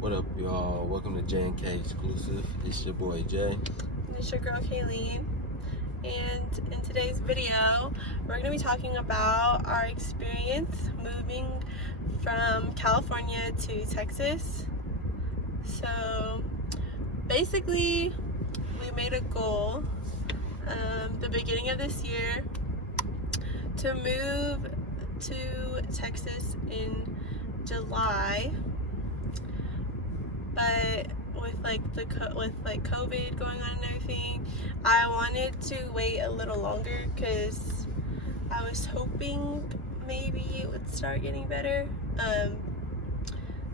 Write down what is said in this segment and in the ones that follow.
What up, y'all? Welcome to J&K Exclusive. It's your boy Jay. It's your girl Kayleen, and in today's video we're going to be talking about our experience moving from California to Texas. So basically we made a goal the beginning of this year to move to Texas in July, but with COVID going on and everything, I wanted to wait a little longer because I was hoping maybe it would start getting better.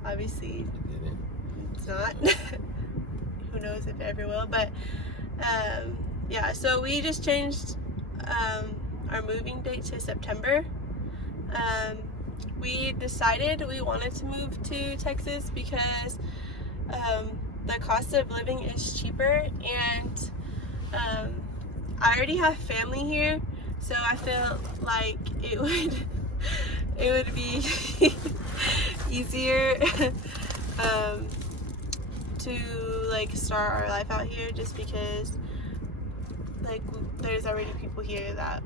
Obviously it's not. Who knows if it ever will, but yeah, so we just changed our moving date to September. We decided we wanted to move to Texas because the cost of living is cheaper, and I already have family here, so I feel like it would be easier to start our life out here, just because there's already people here that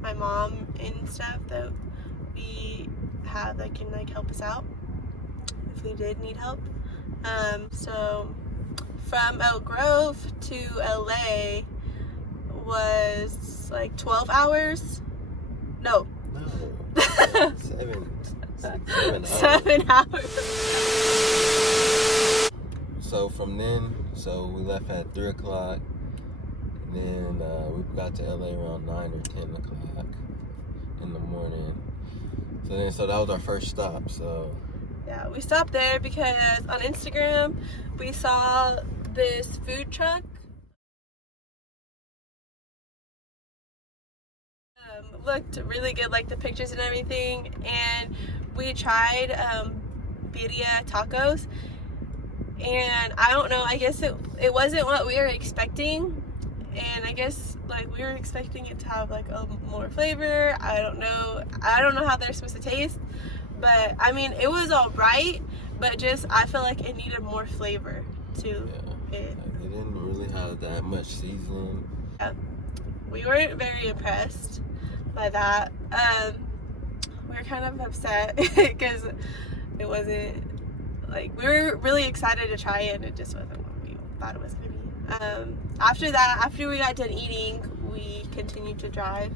my mom and stuff that we have that can help us out if we did need help. So from Elk Grove to LA was 12 hours. No. 7 hours. 7 hours. So from then, we left at 3 o'clock. And then we got to LA around 9 or 10 o'clock in the morning. So that was our first stop. So yeah, we stopped there because on Instagram we saw this food truck. Looked really good, the pictures and everything, and we tried birria tacos, and I don't know, I guess it wasn't what we were expecting, and I guess we were expecting it to have a more flavor. I don't know how they're supposed to taste, but I mean it was all right, but just I feel like it needed more flavor to it. It didn't really have that much seasoning. Yeah, we weren't very impressed by that. We were kind of upset because it wasn't we were really excited to try it, and it just wasn't what we thought it was going to be. After we got done eating, we continued to drive.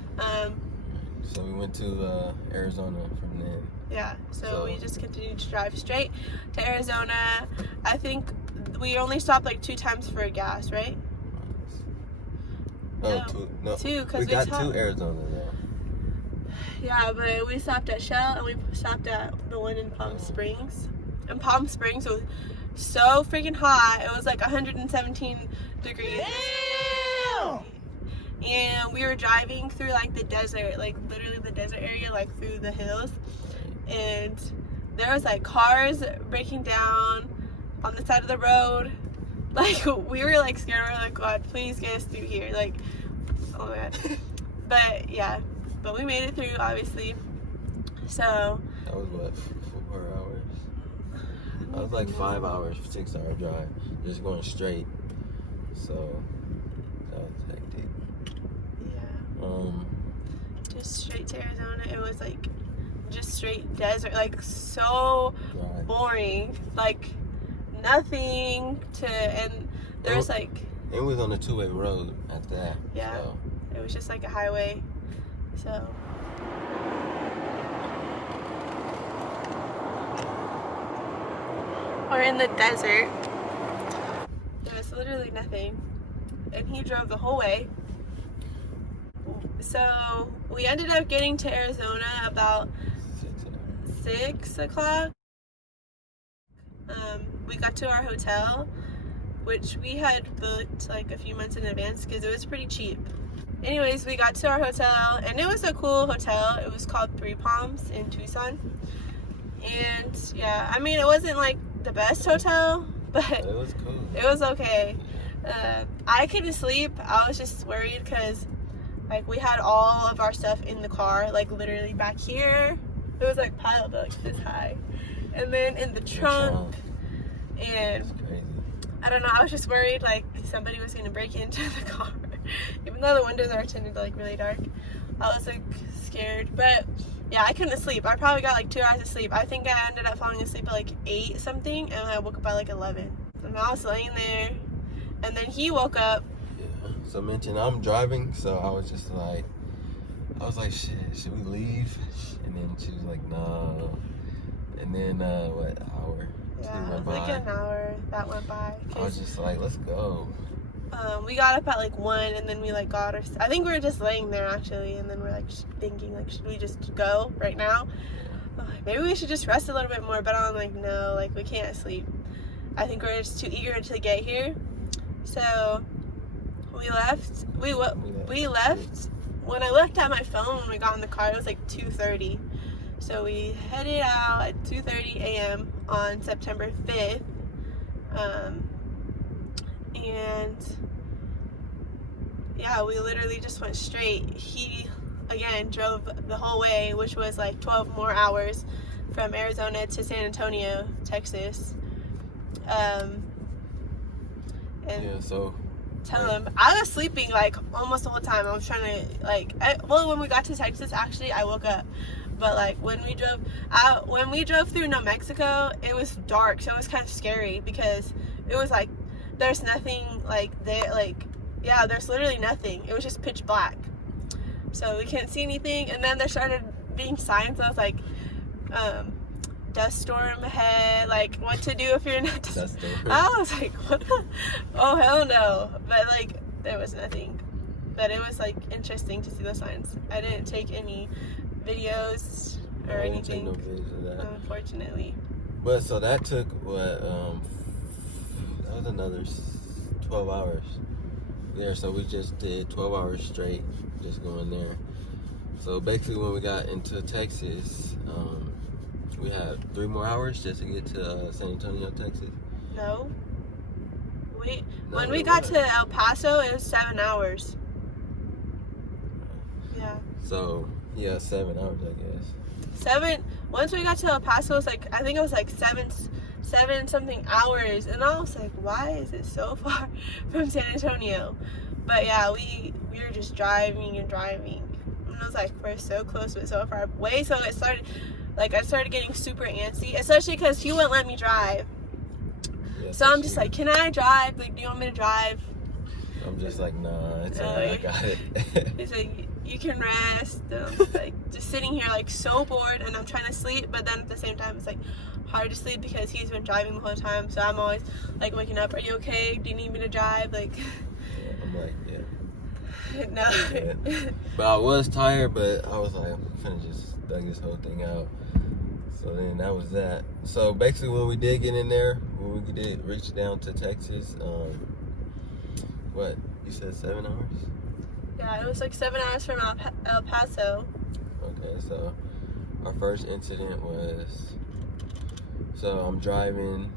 So we went to Arizona from then. Yeah, so we just continued to drive straight to Arizona. I think we only stopped 2 times for gas, right? No, 2, because we got to Arizona though. Yeah, but we stopped at Shell, and we stopped at the one in Palm Springs. And Palm Springs was so freaking hot. It was 117 degrees. Damn! And we were driving through the desert, literally the desert area, through the hills. And there was cars breaking down on the side of the road. We were scared. We were God, please get us through here. Oh my God. But yeah, but we made it through, obviously. So That was what, 4 hours? That was 5 hours, 6-hour drive, just going straight. So that was hectic. Yeah. Just straight to Arizona. It was just straight desert, so Drive. boring. Nothing to, and there was It was on a 2-way road at that. yeah. So. It was just a highway. So we're in the desert. There was literally nothing, and he drove the whole way. So we ended up getting to Arizona about 6 o'clock. We got to our hotel, which we had booked a few months in advance because it was pretty cheap. Anyways, we got to our hotel, and it was a cool hotel. It was called Three Palms in Tucson. And yeah, I mean, it wasn't the best hotel, but It was cool. it was okay. I couldn't sleep. I was just worried because we had all of our stuff in the car, literally back here. It was piled up this high. and then in the trunk. And It's crazy. I don't know, I was just worried like somebody was gonna break into the car. Even though the windows are tinted like really dark, I was like scared. But yeah, I couldn't sleep. I probably got like 2 hours of sleep. I think I ended up falling asleep at like 8 something, and I woke up at like 11. And I was laying there, and then he woke up. Yeah. So mention I'm driving, so I was just like, shit, should we leave? And then she was like, no. And then what, hour? Yeah, went like by. an hour that went by. I was just like, let's go. We got up at like 1, and then we like got our. I think we were just laying there actually, and then we're like thinking like, should we just go right now? Maybe we should just rest a little bit more. But I'm like, no, like we can't sleep. I think we're just too eager to get here. So we left. We left. When I looked at my phone when we got in the car, it was like 2:30. So we headed out at 2:30 a.m. on September 5th. And yeah, we literally just went straight. He, again, drove the whole way, which was like 12 more hours from Arizona to San Antonio, Texas. And Yeah, so tell him, I was sleeping like almost the whole time. I was trying to like, when we got to Texas, actually, I woke up. But like when we drove through New Mexico, it was dark, so it was kind of scary because it was like there's nothing like there, like yeah, there's literally nothing. It was just pitch black, so we couldn't see anything. And then there started being signs. I was like, dust storm ahead, like what to do if you're in a dust storm. I was like, what? Oh hell no! But like there was nothing. But it was like interesting to see the signs. I didn't take any videos or anything, no videos of that, unfortunately. But so that took what that was another 12 hours there. So we just did 12 hours straight just going there. So basically when we got into Texas, we had 3 more hours just to get to San Antonio, Texas. No, when we got to El Paso, it was 7 hours. Yeah. So yeah, 7 hours, I guess. 7. Once we got to El Paso, it was like, I think it was like 7 something hours, and I was like, why is it so far from San Antonio? But yeah, we were just driving and driving, and I was like, we're so close but so far away. So I started getting super antsy, especially because he wouldn't let me drive. Yeah, so I'm just like, can I drive? Like, do you want me to drive? I'm just like, nah, it's alright, I got it. He's like, you can rest. And I'm just like, just sitting here like so bored, and I'm trying to sleep, but then at the same time it's like hard to sleep because he's been driving the whole time. So I'm always like waking up, are you okay? Do you need me to drive? Like, yeah, I'm like, yeah. No. Yeah. But I was tired, but I was like, I'm finna just thug this whole thing out. So then that was that. So basically when we did get in there, when we did reach down to Texas, what, you said 7 hours? Yeah, it was like 7 hours from El Paso. Okay, so our first incident was, so I'm driving,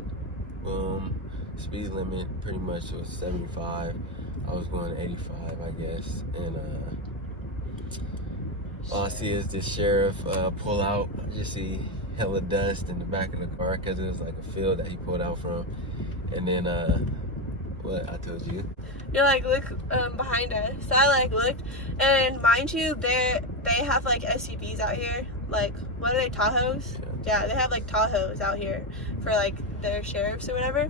boom, speed limit pretty much was 75. I was going 85, I guess, and all I see is this sheriff pull out. I just see hella dust in the back of the car because it was like a field that he pulled out from. And then what I told you, you're like, look behind us. So I like looked, and mind you, they have like SUVs out here. Like, what are they, Tahoes? Yeah, they have like Tahoes out here for like their sheriffs or whatever.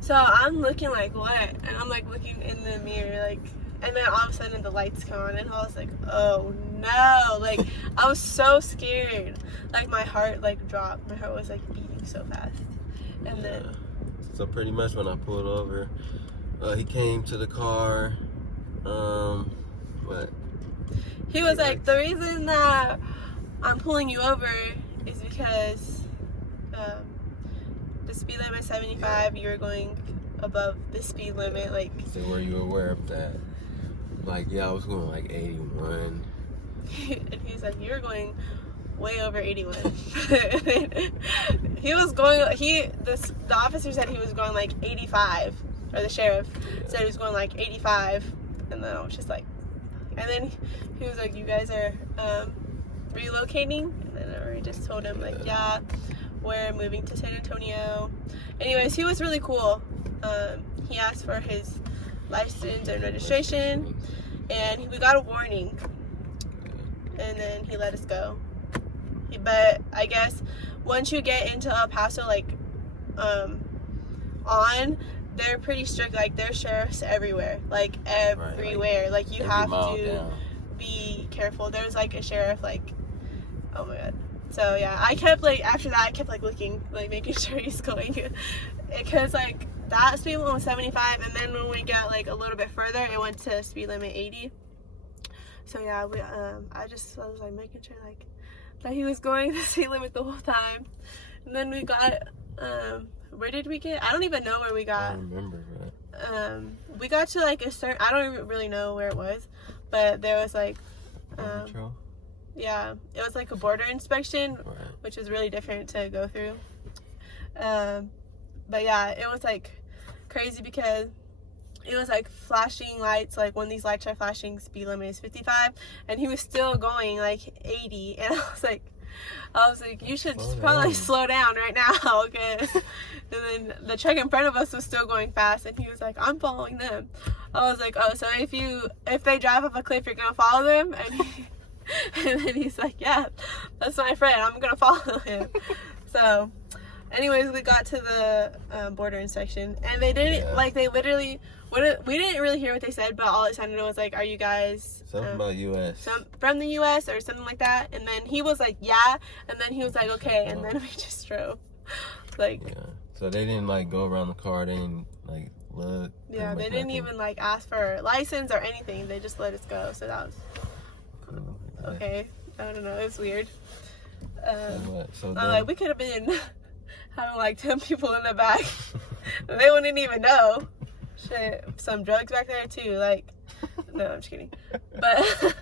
So I'm looking like, what? And I'm like looking in the mirror, like, and then all of a sudden the lights come on, and I was like, oh no. Like, I was so scared. Like, my heart like dropped. My heart was like beating so fast. And then so pretty much when I pulled over, he came to the car. What? He was like, the reason that I'm pulling you over is because the speed limit is 75. You were going above the speed limit. Like, so were you aware of that? Like, yeah, I was going like 81. And he's like, you're going way over 81. He was going, the officer said he was going like 85, or the sheriff said he was going like 85, and then I was just like, and then he was like, you guys are relocating? And then I just told him like, yeah, we're moving to San Antonio. Anyways, he was really cool. He asked for his license and registration, and we got a warning, and then he let us go. But I guess once you get into El Paso, like they're pretty strict. Like there's sheriffs everywhere, like everywhere. Right. Like you have to down. Be careful. There's like a sheriff, like, oh my god. So yeah, I kept like, after that I kept like looking, like making sure he's going, because like that speed limit was 75, and then when we got like a little bit further, it went to speed limit 80. So yeah, we I was like making sure like that he was going the speed limit the whole time. And then we got where did we get? I don't even know where we got. I don't remember that. We got to like a certain, I don't even really know where it was, but there was like Control? yeah, it was like a border inspection, Right. which is really different to go through. But yeah, it was like crazy because it was like flashing lights, like when these lights are flashing, speed limit is 55, and he was still going like 80, and I was like, you should probably slow down right now, okay? And then the truck in front of us was still going fast, and he was like, I'm following them. I was like, oh, so if they drive off a cliff, you're gonna follow them? And then he's like, yeah, that's my friend, I'm gonna follow him. So anyways, we got to the border inspection, and they didn't like, they literally, we didn't really hear what they said, but all it sounded was like, are you guys something about U.S. From the U.S. or something like that? And then he was like, yeah, and then he was like, okay, and then we just drove. Like, yeah. So they didn't like go around the car. They didn't like look. Yeah, they didn't even like ask for license or anything. They just let us go. So that was cool. okay. I don't know. It was weird. So like we could have been having like 10 people in the back. They wouldn't even know. Shit, some drugs back there too. Like, no, I'm just kidding. But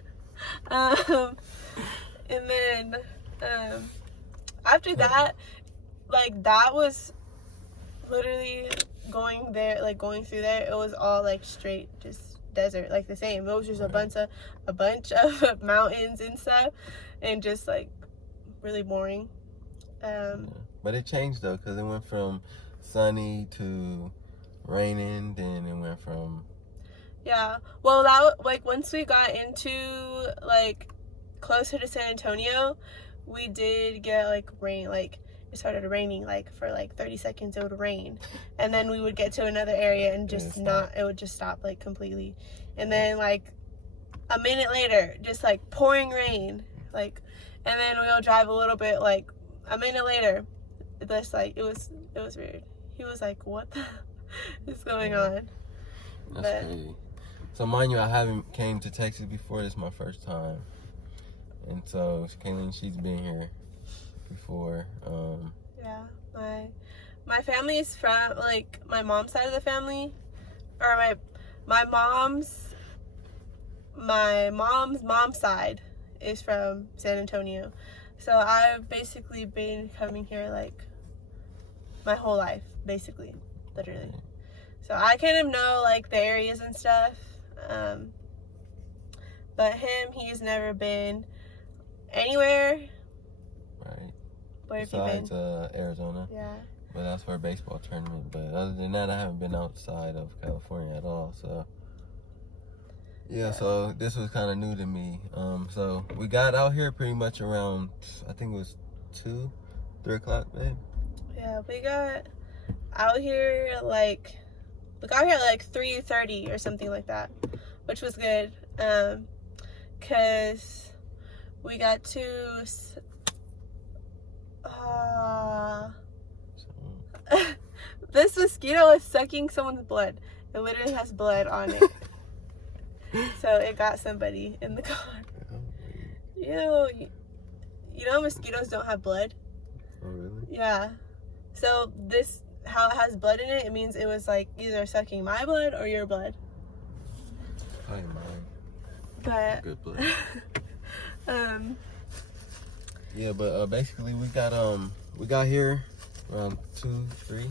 and then after that, like that was literally going through there. It was all like straight, just desert, like the same. It was just a bunch of mountains and stuff, and just like really boring. But it changed though, because it went from sunny to raining, then it went from well, that like once we got into like closer to San Antonio, we did get like rain. Like it started raining, like for like 30 seconds it would rain, and then we would get to another area and just it would just stop like completely, and then like a minute later just like pouring rain, like, and then we'll drive a little bit, like a minute later, just like it was weird. He was like, what the is going on? That's crazy. So mind you, I haven't came to Texas before. This is my first time, and so Kaylin, she's been here before. Yeah, my family is from like my mom's side of the family, or my mom's mom's side is from San Antonio, so I've basically been coming here like my whole life, basically, literally. So I kind of know like the areas and stuff, but he's never been anywhere. Right. Where have you Besides been? Arizona. Yeah. But that's for a baseball tournament. But other than that, I haven't been outside of California at all. So yeah. So this was kind of new to me. So we got out here pretty much around, I think it was 3 o'clock, babe. Yeah, we got out here like 3:30 or something like that, which was good, cause we got to this mosquito is sucking someone's blood. It literally has blood on it. So it got somebody in the car. Ew. You know mosquitoes don't have blood? Oh, really? Yeah. So this, how it has blood in it, it means it was like either sucking my blood or your blood. Probably mine. But Good blood. Yeah, but basically we got here around 2, 3.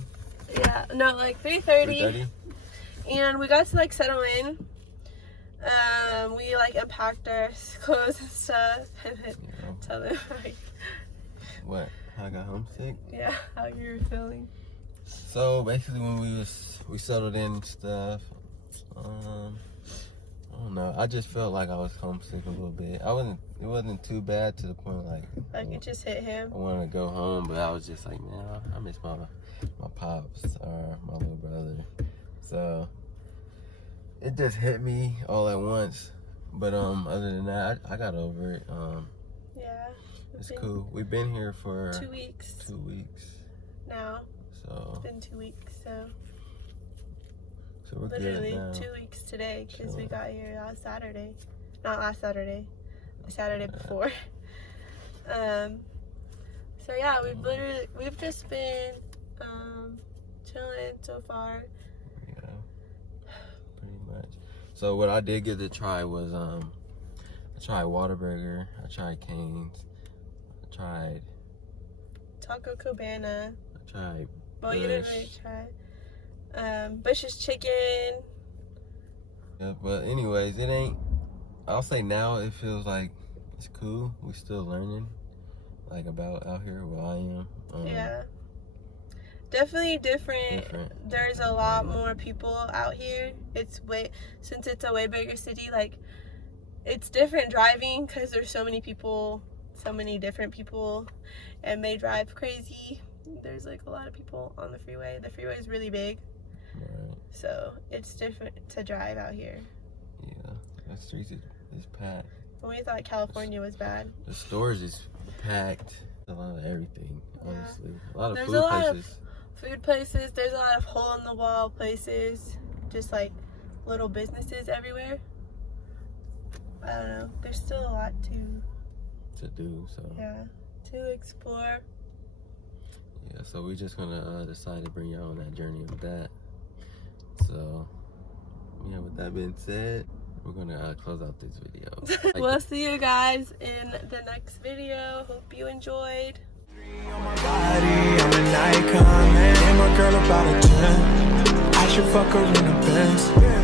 Yeah, no, like 3:30. And we got to like settle in. We like unpacked our clothes and stuff, and then tell them like What? I got homesick. Yeah, how you were feeling. So basically, when we settled in and stuff, I don't know. I just felt like I was homesick a little bit. It wasn't too bad to the point like it just hit him. I wanted to go home, but I was just like, man, I miss my pops or my little brother. So it just hit me all at once. But other than that, I got over it. Yeah. It's cool. We've been here for 2 weeks. 2 weeks. Now. So It's been 2 weeks, so we're literally good now. 2 weeks today because we Sure. got here last Saturday. Not last Saturday, the Saturday before. So yeah, we've just been chilling so far. Yeah, pretty much. So what I did get to try was I tried Whataburger, I tried Cane's, I tried Taco Cabana. Well, you didn't really Bush. try. Bush's Chicken. Yeah, but anyways, it ain't. I'll say now it feels like it's cool. We still learning, like about out here where I am. Yeah. Definitely different. There's a lot more people out here. Since it's a way bigger city, like it's different driving because there's so many people, so many different people, and they drive crazy. There's like a lot of people on the freeway. The freeway is really big, Right. so it's different to drive out here. Yeah, the streets is packed. When we thought California was bad. The stores is packed. A lot of everything, Yeah. honestly. A lot of There's food a lot of places. Food places. There's a lot of hole in the wall places. Just like little businesses everywhere. I don't know. There's still a lot to do. So to explore. yeah, so we're just gonna decide to bring y'all on that journey with that. So yeah, with that being said, we're gonna close out this video. We'll see you guys in the next video. Hope you enjoyed. On my body, I'm an icon, man. And my girl about a 10. I should fuck her in the Benz.